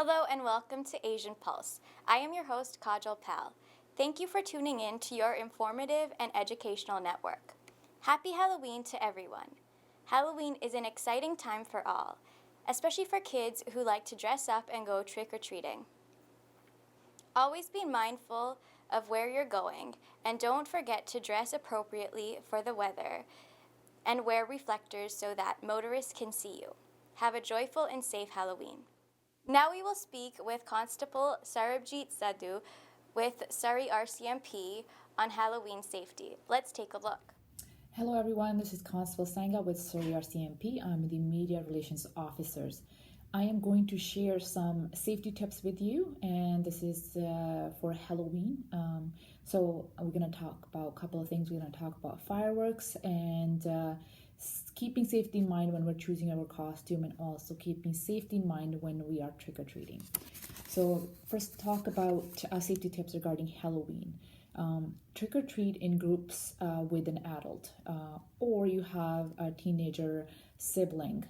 Hello and welcome to Asianpulse. I am your host, Kajal Pal. Thank you for tuning in to your informative and educational network. Happy Halloween to everyone. Halloween is an exciting time for all, especially for kids who like to dress up and go trick-or-treating. Always be mindful of where you're going and don't forget to dress appropriately for the weather and wear reflectors so that motorists can see you. Have a joyful and safe Halloween. Now we will speak with Constable Sarabjit Sadhu with Surrey RCMP on Halloween safety. Let's take a look. Hello everyone, this is Constable Sangha with Surrey RCMP. I'm the Media Relations Officers. I am going to share some safety tips with you, and this is for Halloween. So we're going to talk about a couple of things. We're going to talk about fireworks and keeping safety in mind when we're choosing our costume, and also keeping safety in mind when we are trick-or-treating. So first, talk about safety tips regarding Halloween. Trick-or-treat in groups with an adult, or you have a teenager sibling,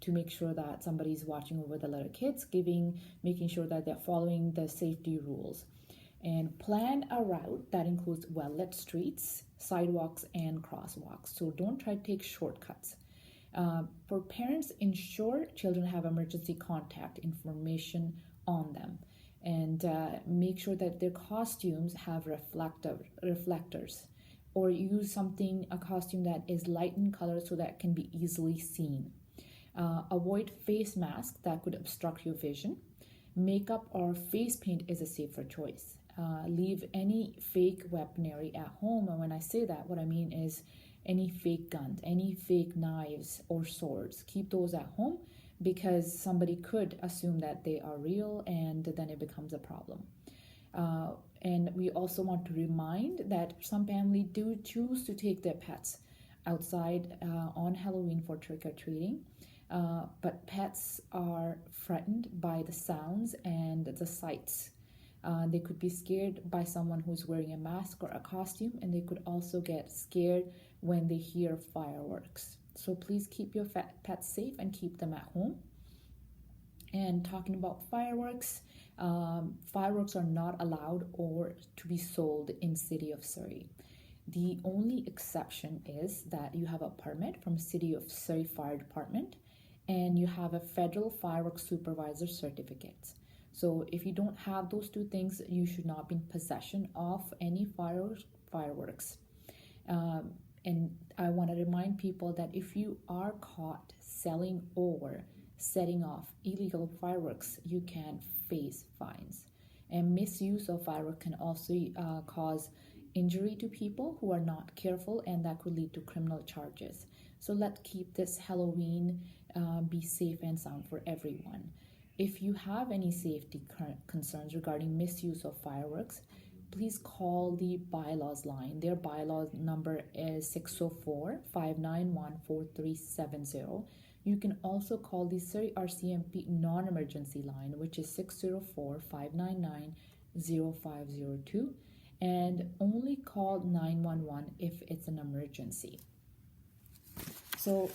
to make sure that somebody's watching over the little kids, making sure that they're following the safety rules. And plan a route that includes well-lit streets, sidewalks, and crosswalks. So don't try to take shortcuts. For parents, ensure children have emergency contact information on them, and make sure that their costumes have reflectors, or use a costume that is light in color so that can be easily seen. Avoid face masks that could obstruct your vision. Makeup or face paint is a safer choice. Leave any fake weaponry at home, and when I say that, what I mean is any fake guns, any fake knives or swords. Keep those at home, because somebody could assume that they are real, and then it becomes a problem. And we also want to remind that some families do choose to take their pets outside on Halloween for trick-or-treating, but pets are frightened by the sounds and the sights. They could be scared by someone who's wearing a mask or a costume, and they could also get scared when they hear fireworks. So please keep your pets safe and keep them at home. And talking about fireworks, fireworks are not allowed or to be sold in City of Surrey. The only exception is that you have a permit from City of Surrey Fire Department, and you have a federal fireworks supervisor certificate. So if you don't have those two things, you should not be in possession of any fireworks. And I want to remind people that if you are caught selling or setting off illegal fireworks, you can face fines. And misuse of fireworks can also cause injury to people who are not careful, and that could lead to criminal charges. So let's keep this Halloween be safe and sound for everyone. If you have any safety concerns regarding misuse of fireworks, please call the bylaws line. Their bylaws number is 604-591-4370. You can also call the Surrey RCMP non-emergency line, which is 604-599-0502, and only call 911 if it's an emergency. So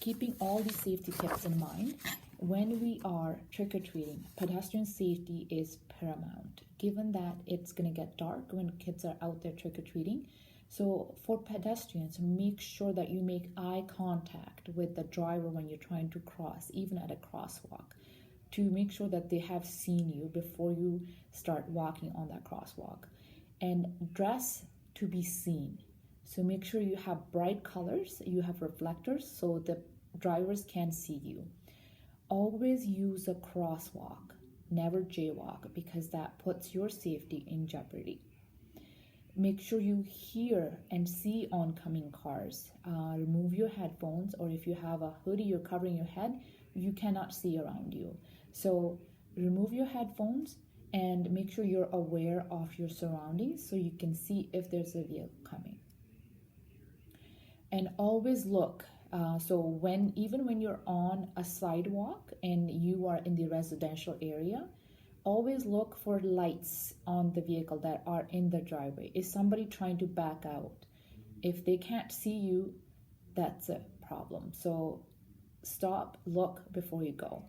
keeping all these safety tips in mind, when we are trick-or-treating, pedestrian safety is paramount, given that it's going to get dark when kids are out there trick-or-treating. So for pedestrians, make sure that you make eye contact with the driver when you're trying to cross, even at a crosswalk, to make sure that they have seen you before you start walking on that crosswalk. And dress to be seen. So make sure you have bright colors, you have reflectors, so the drivers can see you. Always use a crosswalk, never jaywalk, because that puts your safety in jeopardy. Make sure you hear and see oncoming cars. Remove your headphones, or if you have a hoodie you're covering your head, you cannot see around you. So remove your headphones and make sure you're aware of your surroundings so you can see if there's a vehicle coming. And always look. So even when you're on a sidewalk and you are in the residential area, always look for lights on the vehicle that are in the driveway. Is somebody trying to back out? If they can't see you, that's a problem. So stop, look before you go.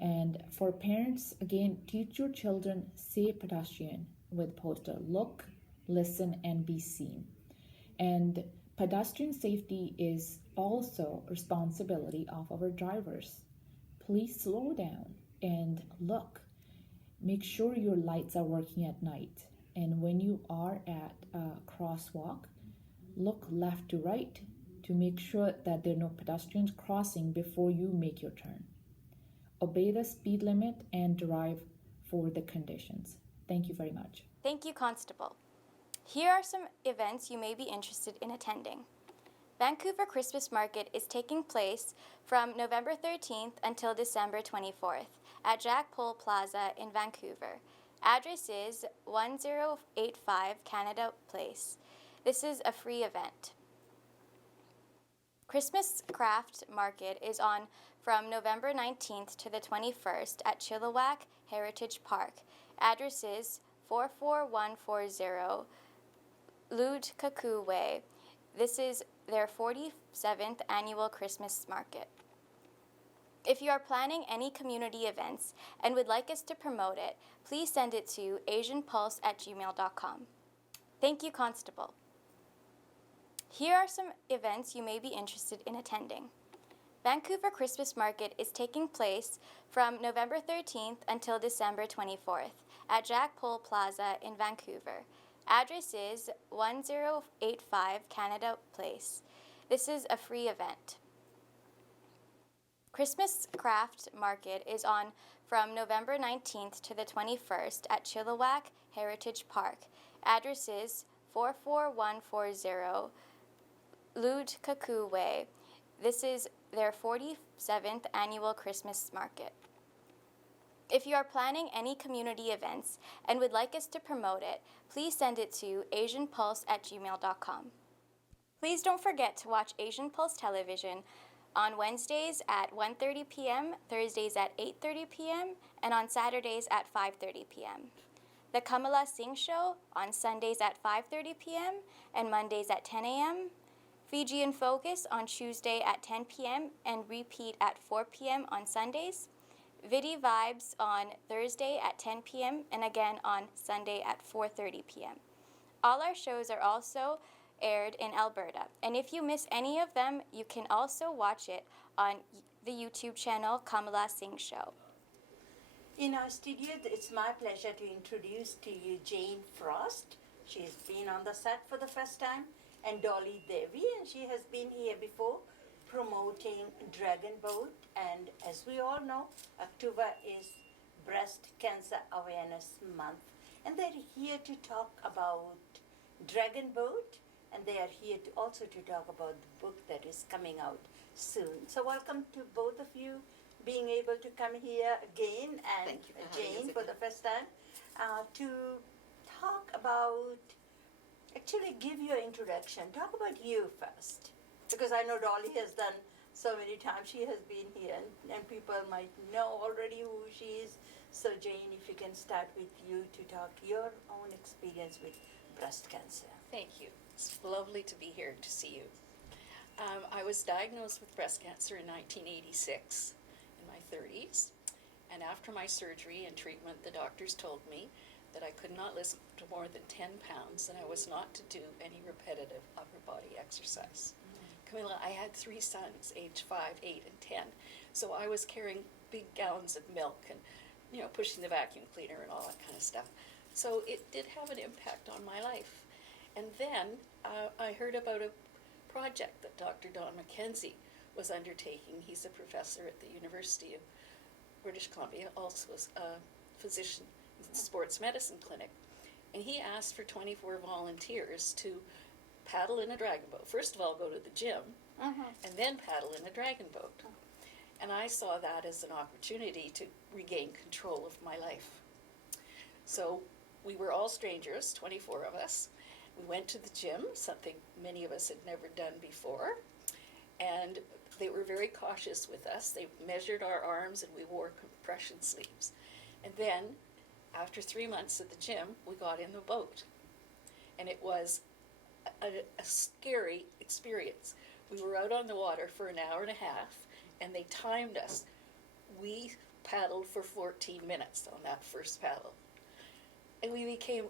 And for parents, again, teach your children say pedestrian with poster look, listen, and be seen. And pedestrian safety is also responsibility of our drivers. Please slow down and look. Make sure your lights are working at night. And when you are at a crosswalk, look left to right to make sure that there are no pedestrians crossing before you make your turn. Obey the speed limit and drive for the conditions. Thank you very much. Thank you, Constable. Here are some events you may be interested in attending. Vancouver Christmas Market is taking place from November 13th until December 24th at Jack Pole Plaza in Vancouver. Address is 1085 Canada Place. This is a free event. Christmas Craft Market is on from November 19th to the 21st at Chilliwack Heritage Park. Address is 44140 Lude-Kaku Way. This is their 47th annual Christmas market. If you are planning any community events and would like us to promote it, please send it to asianpulse@gmail.com. Thank you, Constable. Here are some events you may be interested in attending. Vancouver Christmas Market is taking place from November 13th until December 24th at Jack Pole Plaza in Vancouver. Address is 1085 Canada Place. This is a free event. Christmas Craft Market is on from November 19th to the 21st at Chilliwack Heritage Park. Address is 44140 Lude-Kaku Way. This is their 47th annual Christmas market. If you are planning any community events and would like us to promote it, please send it to asianpulse@gmail.com. Please don't forget to watch Asian Pulse Television on Wednesdays at 1:30 p.m., Thursdays at 8:30 p.m., and on Saturdays at 5:30 p.m. The Kamala Singh Show on Sundays at 5:30 p.m. and Mondays at 10 a.m., Fijian Focus on Tuesday at 10 p.m. and repeat at 4 p.m. on Sundays, Vidi Vibes on Thursday at 10 p.m. and again on Sunday at 4:30 p.m. All our shows are also aired in Alberta, and if you miss any of them, you can also watch it on the YouTube channel Kamala Singh Show. In our studio, it's my pleasure to introduce to you Jane Frost. She's been on the set for the first time, and Dolly Devi, and she has been here before promoting Dragon Boat. And as we all know, October is Breast Cancer Awareness Month, and they're here to talk about Dragon Boat, and they are here to also to talk about the book that is coming out soon. So welcome to both of you being able to come here again, and Thank you for having us Jane again. for the first time, to talk about, actually give your introduction. Talk about you first, because I know Dolly has done so many times. She has been here, and people might know already who she is. So Jane, if you can start with you to talk your own experience with breast cancer. Thank you. It's lovely to be here to see you. I was diagnosed with breast cancer in 1986, in my 30s, and after my surgery and treatment, the doctors told me that I could not lift more than 10 pounds and I was not to do any repetitive upper body exercise. Camilla, I had 3 sons, aged 5, 8, and 10, so I was carrying big gallons of milk and, pushing the vacuum cleaner and all that kind of stuff. So it did have an impact on my life. And then I heard about a project that Dr. Don McKenzie was undertaking. He's a professor at the University of British Columbia, also a physician in the sports medicine clinic. And he asked for 24 volunteers to paddle in a dragon boat. First of all, go to the gym, and then paddle in a dragon boat. And I saw that as an opportunity to regain control of my life. So we were all strangers, 24 of us. We went to the gym, something many of us had never done before, and they were very cautious with us. They measured our arms and we wore compression sleeves. And then, after 3 months at the gym, we got in the boat. And it was a scary experience. We were out on the water for an hour and a half, and they timed us. We paddled for 14 minutes on that first paddle. And we became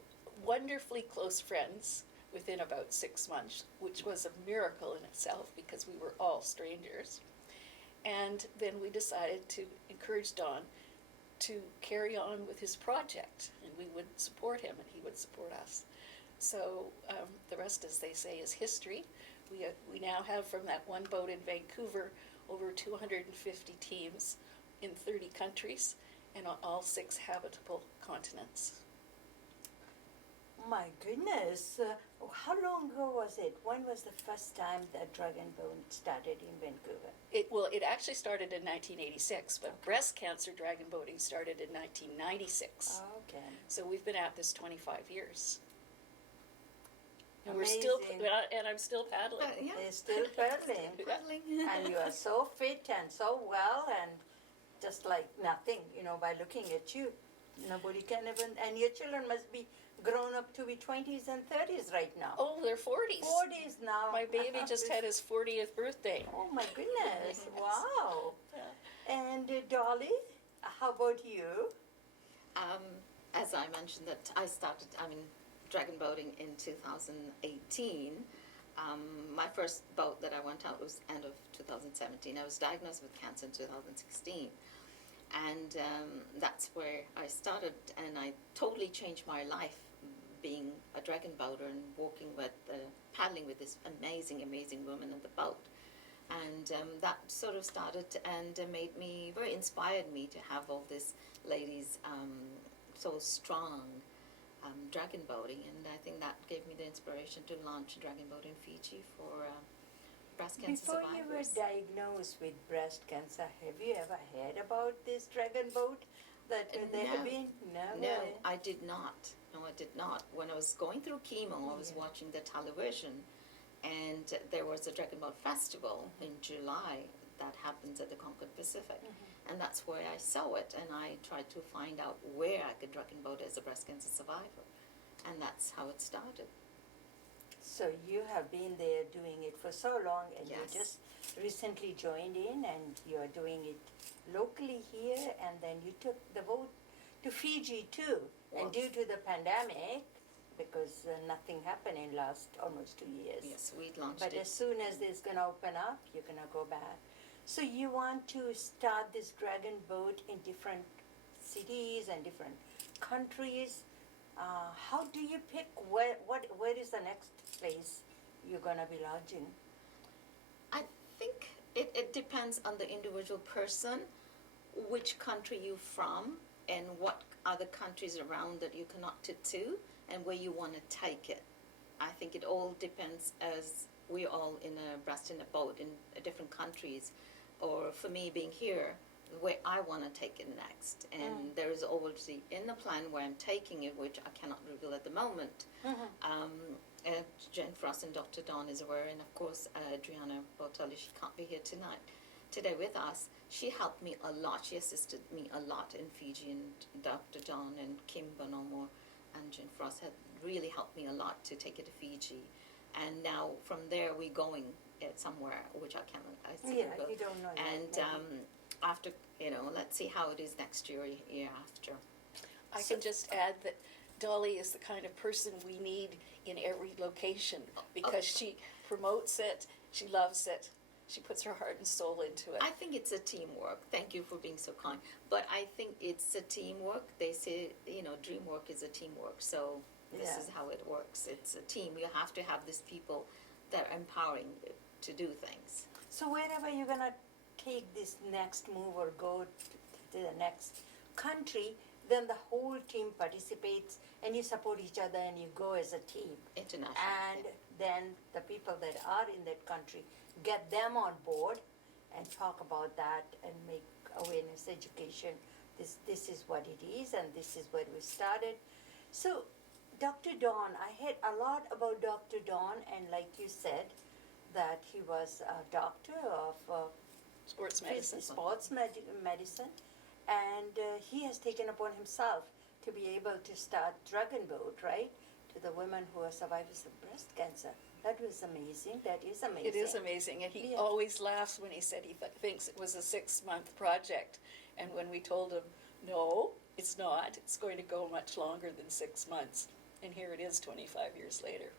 wonderfully close friends within about 6 months, which was a miracle in itself because we were all strangers. And then we decided to encourage Don to carry on with his project, and we would support him and he would support us. So the rest, as they say, is history. We now have, from that one boat in Vancouver, over 250 teams in 30 countries and on all 6 habitable continents. My goodness. How long ago was it? When was the first time that Dragon Boat started in Vancouver? It actually started in 1986, but breast cancer dragon boating started in 1996. Okay. So we've been at this 25 years. And Amazing. I'm still paddling. Yeah. They're still paddling. Paddling. And you are so fit and so well and just like nothing, by looking at you. Nobody can even, and your children must be grown up to be 20s and 30s right now. Oh, they're 40s. 40s now. My baby just had his 40th birthday. Oh my goodness, Yes. wow. Yeah. And Dolly, how about you? As I mentioned, that I started, dragon boating in 2018. My first boat that I went out was end of 2017. I was diagnosed with cancer in 2016. And that's where I started, and I totally changed my life being a dragon boater and walking with, paddling with this amazing, amazing woman in the boat. And that sort of started and very inspired me to have all these ladies so strong dragon boating. And I think that gave me the inspiration to launch Dragon Boat in Fiji for breast cancer Before survivors. you were diagnosed with breast cancer, have you ever heard about this Dragon Boat that there have No. been? No, No, really? I did not. No, I did not. When I was going through chemo, I was Yeah. watching the television, and there was a Dragon Boat Festival in July that happens at the Concord Pacific. And that's where I saw it, and I tried to find out where I could dragon boat as a breast cancer survivor. And that's how it started. So you have been there doing it for so long, and Yes. you just recently joined in, and you are doing it locally here, and then you took the boat to Fiji too. And Yes. due to the pandemic, because nothing happened in last almost 2 years. Yes, we launched But it. as soon as it's gonna open up, you're gonna go back. So you want to start this dragon boat in different cities and different countries. How do you pick where is the next place you're gonna be lodging? I think it depends on the individual person, which country you're from, and what other countries around that you're connected to, and where you want to take it. I think it all depends, as we're all in a boat in different countries, or for me being here, where I want to take it next. And there is already in the plan where I'm taking it, which I cannot reveal at the moment. Jen Frost and Dr. Dawn is aware, and of course Adriana Botelli, she can't be here today with us. She helped me a lot. She assisted me a lot in Fiji, and Dr. Dawn and Kim Bonomo and Jen Frost had really helped me a lot to take it to Fiji. And now from there we're going somewhere, which I can't. Yeah, you don't know yet, And maybe. after, let's see how it is next year, year after. I can just add that Dolly is the kind of person we need in every location because she promotes it, she loves it, she puts her heart and soul into it. I think it's a teamwork. Thank you for being so kind. But I think it's a teamwork. They say, dream work is a teamwork. So this Yeah. is how it works. It's a team. You have to have these people that are empowering you to do things. So wherever you're gonna take this next move or go to the next country, then the whole team participates and you support each other and you go as a team. International. And then the people that are in that country, get them on board and talk about that and make awareness education. This is what it is and this is where we started. So Dr. Dawn, I heard a lot about Dr. Dawn, and like you said, that he was a doctor of Sports medicine. medicine, and he has taken upon himself to be able to start Dragon Boat, right, to the women who are survivors of breast cancer. That was amazing. That is amazing. It is amazing, and he Yeah. always laughs when he said he thinks it was a 6-month project, And when we told him, no, it's not, it's going to go much longer than 6 months. And here it is 25 years later.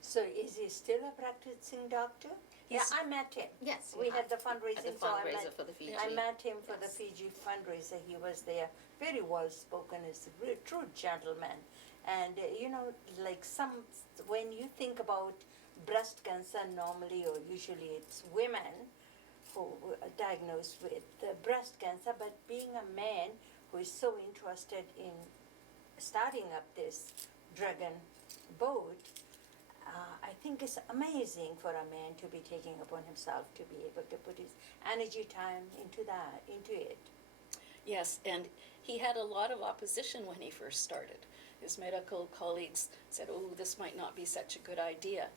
So is he still a practicing doctor? He's- Yeah, I met him. Yes, We you had the have. fundraising, At the so fundraiser for the Fiji. I met him for the Yes. Fiji fundraiser. He was there, very well spoken, is a true gentleman. And like when you think about breast cancer, normally or usually it's women who are diagnosed with breast cancer, but being a man who is so interested in starting up this dragon boat, I think it's amazing for a man to be taking upon himself to be able to put his energy time into it. Yes, and he had a lot of opposition when he first started. His medical colleagues said, oh, this might not be such a good idea.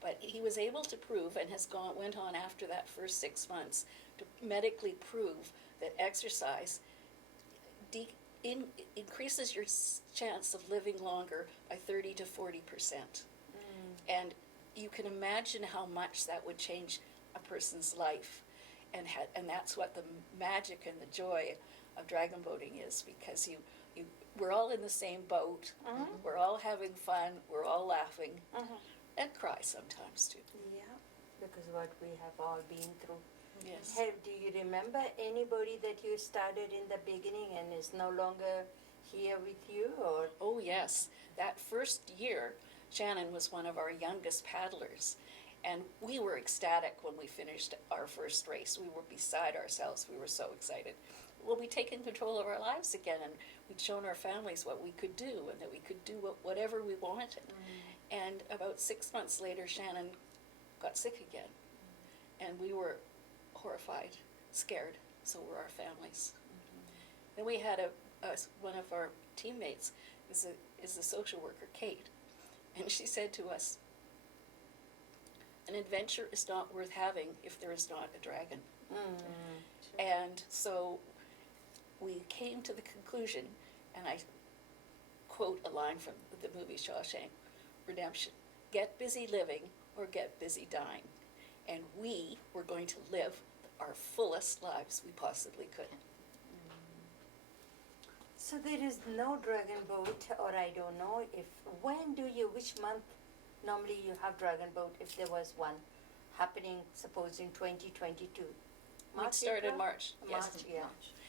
But he was able to prove, and went on after that first 6 months, to medically prove that exercise increases your chance of living longer by 30 to 40%. And you can imagine how much that would change a person's life. And that's what the magic and the joy of dragon boating is, because we're all in the same boat, we're all having fun, we're all laughing, and cry sometimes too. Yeah, because what we have all been through. Yes. Do you remember anybody that you started in the beginning and is no longer here with you, or? Oh yes, that first year, Shannon was one of our youngest paddlers, and we were ecstatic when we finished our first race. We were beside ourselves. We were so excited. Well, we'd taken control of our lives again, and we'd shown our families what we could do, and that we could do whatever we wanted. And about 6 months later, Shannon got sick again, and we were horrified, scared. So were our families. Then we had one of our teammates is the social worker, Kate, and she said to us, an adventure is not worth having if there is not a dragon. And so we came to the conclusion, and I quote a line from the movie Shawshank Redemption, get busy living or get busy dying. And we were going to live our fullest lives we possibly could. So there is no dragon boat, or I don't know which month normally you have dragon boat, if there was one happening, suppose in 2022? We started April? March, yes. March, yeah.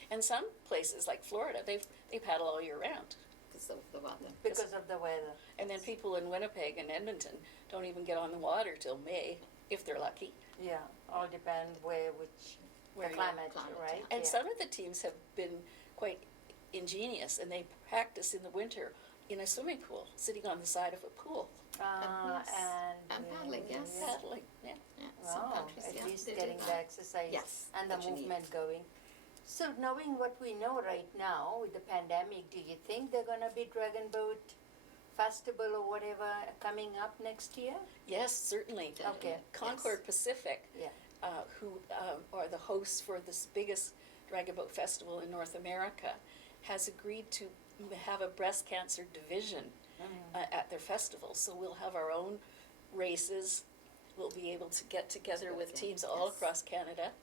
And some places like Florida, they paddle all year round. Because of the weather. Because of the weather. And then people in Winnipeg and Edmonton don't even get on the water till May, if they're lucky. Yeah, all depend Where the you- climate, climate, right? And Yeah. some of the teams have been quite ingenious, and they practice in the winter in a swimming pool, sitting on the side of a pool, Yes. And paddling, yes. paddling. Yeah. Yeah, some Wow, countries, at yeah, least they do getting that. the exercise Yes, and the that you need. movement going. So knowing what we know right now with the pandemic, do you think they're gonna be Dragon Boat Festival or whatever coming up next year? Yes, certainly. Okay. Concord Pacific, Yeah. who are the hosts for this biggest dragon boat festival in North America, has agreed to have a breast cancer division at their festival. So we'll have our own races. We'll be able to get together with teams all Yes. across Canada.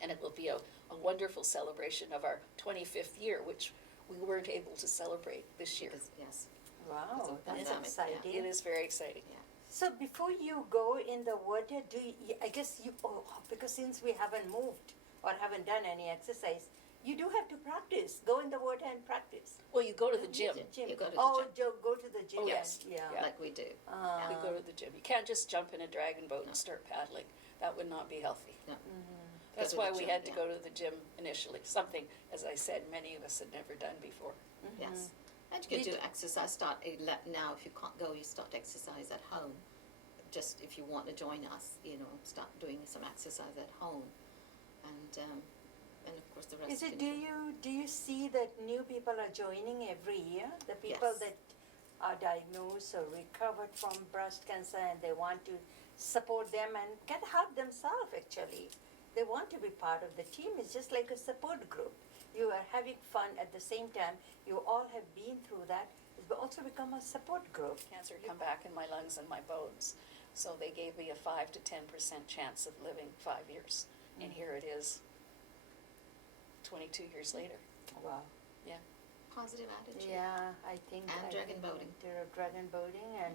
And it will be a wonderful celebration of our 25th year, which we weren't able to celebrate this year. Because, yes. Wow, Because of that's pandemic, exciting. It is very exciting. So before you go in the water, because since we haven't moved or haven't done any exercise, you do have to practice. Go in the water and practice. Well, you go to the gym. You go to the Oh, gym. go to the gym. Oh, yes. Yeah. Yeah. Like we do. We go to the gym. You can't just jump in a dragon boat and start paddling. That would not be healthy. No. That's Go to why the we gym, had to yeah. go to the gym initially. Something, as I said, many of us had never done before. Yes. And you can do exercise, now if you can't go, you start exercise at home. Just if you want to join us, start doing some exercise at home. And of course the rest Is it? can Do you see that new people are joining every year? The people Yes. that are diagnosed or recovered from breast cancer, and they want to support them and get help themselves. Actually, they want to be part of the team. It's just like a support group. You are having fun at the same time. You all have been through that. It's also become a support group. Cancer had come back in my lungs and my bones. So they gave me a 5 to 10% chance of living 5 years. And here it is, 22 years later. Wow. Positive attitude. Yeah, I think. And dragon boating. Dragon boating and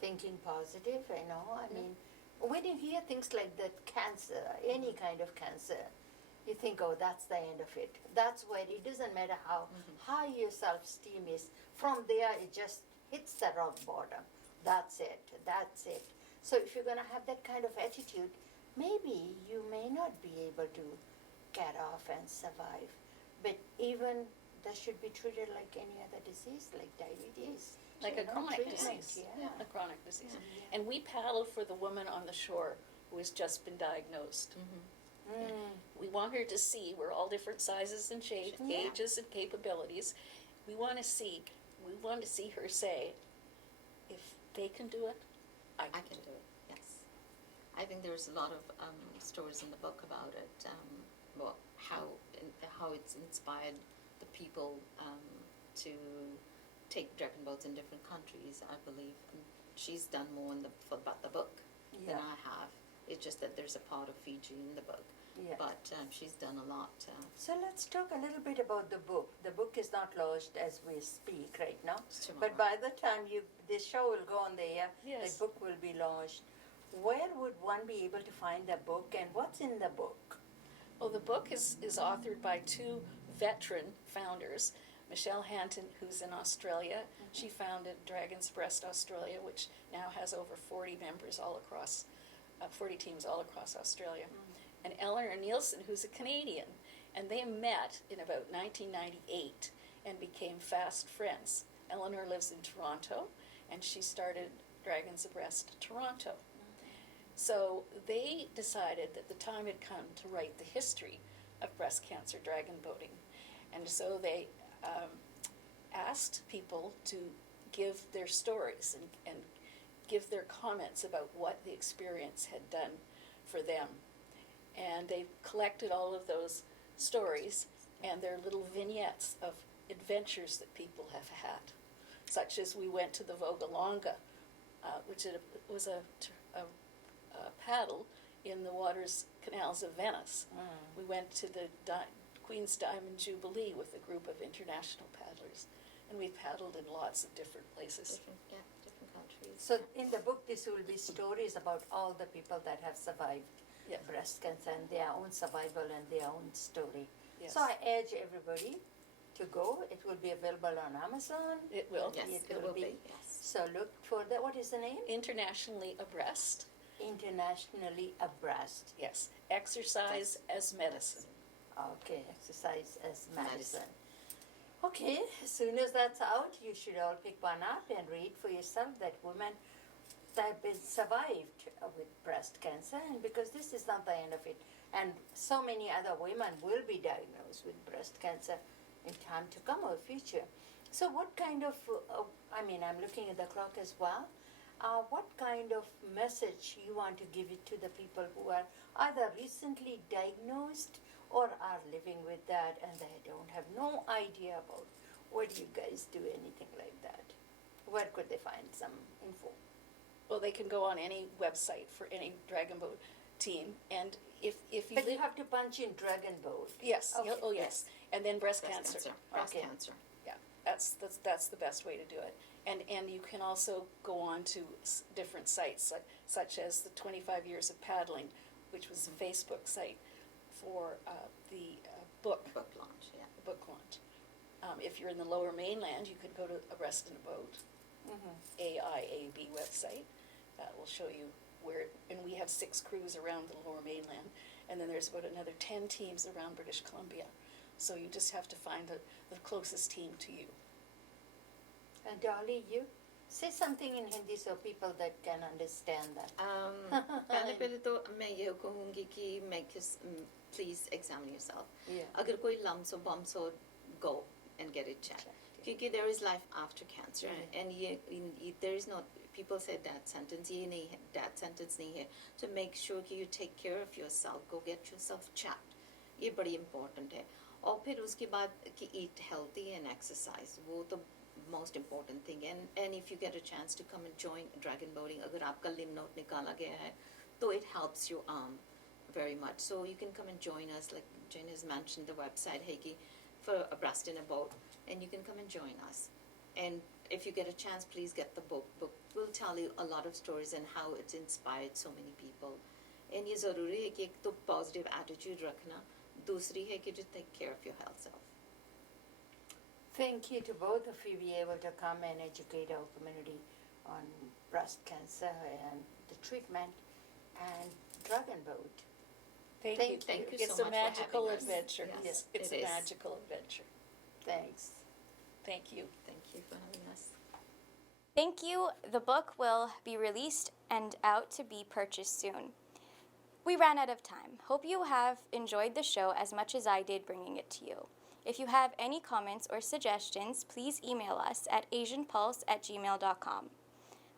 thinking positive, I know. I Yeah. mean, when you hear things like that, cancer, any kind of cancer, you think, oh, that's the end of it. That's where it doesn't matter how high your self-esteem is. From there, it just hits the rock bottom. That's it. That's it. So if you're going to have that kind of attitude, maybe you may not be able to get off and survive. But even that should be treated like any other disease, like diabetes. Like You a know, chronic treatment, disease. Yeah. A chronic disease. And we paddle for the woman on the shore who has just been diagnosed. Mm. We want her to see we're all different sizes and shapes, Yeah. ages and capabilities. We want to see her say, if they can do it, I I can can do do it. it, yes. I think there's a lot of stories in the book about it, well, how it's inspired the people to take dragon boats in different countries, I believe. And she's done more about the book than Yeah. I have. It's just that there's a part of Fiji in the book. Yeah. But she's done a lot. So let's talk a little bit about the book. The book is not launched as we speak right now, Tomorrow. but by the time this show will go on the air, Yes. the book will be launched. Where would one be able to find the book, and what's in the book? Well, the book is authored by two veteran founders. Michelle Hanton, who's in Australia, she founded Dragon's Breast Australia, which now has over 40 members all across, 40 teams all across Australia. And Eleanor Nielsen, who's a Canadian. And they met in about 1998 and became fast friends. Eleanor lives in Toronto, and she started Dragons Abreast Toronto. So they decided that the time had come to write the history of breast cancer dragon boating. And so they asked people to give their stories and give their comments about what the experience had done for them. And they collected all of those stories and their little vignettes of adventures that people have had, such as we went to the Vogalonga, which was a paddle in the waters canals of Venice. We went to the Queen's Diamond Jubilee with a group of international paddlers, and we paddled in lots of different places. Different countries. So in the book, this will be stories about all the people that have survived Yeah. breast cancer and their own survival and their own story. Yes. So I urge everybody to go. It will be available on Amazon. It will. Yes, it will be. Yes. So look for that. What is the name? Internationally abreast. Internationally Abreast. Yes. Exercise as medicine. Okay, exercise as medicine. Medicine. Okay, as soon as that's out, you should all pick one up and read for yourself that women that have been survived with breast cancer, and because this is not the end of it, and so many other women will be diagnosed with breast cancer in time to come or future. So what kind of, I'm looking at the clock as well, what kind of message you want to give it to the people who are either recently diagnosed or are living with that and they don't have no idea about where do you guys do anything like that? Where could they find some info? Well, they can go on any website for any dragon boat team, and if you But you live, have to punch in dragon boat. yes, Okay. oh yes, and then breast cancer. Breast Okay. cancer. Yeah, that's the best way to do it. And you can also go on to different sites such as the 25 Years of Paddling, which was a Facebook site for the book Book launch, yeah. launch. If you're in the Lower Mainland, you could go to Abreast in a Boat, AIAB website. That will show you where, and we have 6 crews around the Lower Mainland, and then there's about another 10 teams around British Columbia. So you just have to find the closest team to you. And Dolly, you say something in Hindi so people that can understand that. पहले तो मैं ये कहूँगी कि please examine yourself. Yeah. अगर कोई lumps or bumps हो, go and get it checked. क्योंकि there is life after cancer, and there is no, people say death sentence, ये नहीं है, death sentence नहीं है. So make sure कि you take care of yourself, go get yourself checked. ये बड़ी important है. और फिर उसके बाद कि eat healthy and exercise, वो तो most important thing. And if you get a chance to come and join dragon boating, अगर आपका lymph node निकाला गया है, तो it helps your arm very much. So you can come and join us, like Jane has mentioned the website, Hagi, for a breast in a boat, and you can come and join us. And if you get a chance, please get the book. Book will tell you a lot of stories and how it's inspired so many people. And ये ज़रूरी है कि एक तो positive attitude रखना, दूसरी है कि just take care of your health self. Thank you to both of you be able to come and educate our community on breast cancer and the treatment and Dragon Boat. Thank you. Thank you It's so a much for magical having us. adventure. Yes, It's it a is. magical adventure. Thanks. Thank you. Thank you for having us. Thank you. The book will be released and out to be purchased soon. We ran out of time. Hope you have enjoyed the show as much as I did bringing it to you. If you have any comments or suggestions, please email us at asianpulse@gmail.com.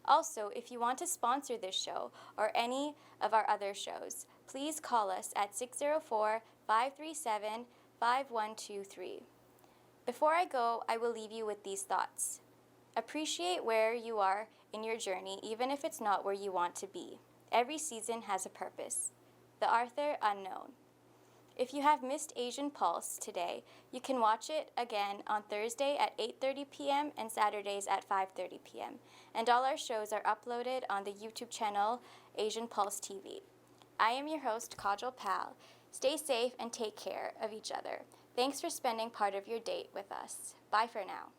Also, if you want to sponsor this show or any of our other shows, please call us at 604-537-5123. Before I go, I will leave you with these thoughts. Appreciate where you are in your journey, even if it's not where you want to be. Every season has a purpose. The author unknown. If you have missed Asian Pulse today, you can watch it again on Thursday at 8:30 p.m. and Saturdays at 5:30 p.m. And all our shows are uploaded on the YouTube channel Asian Pulse TV. I am your host, Kajal Pal. Stay safe and take care of each other. Thanks for spending part of your date with us. Bye for now.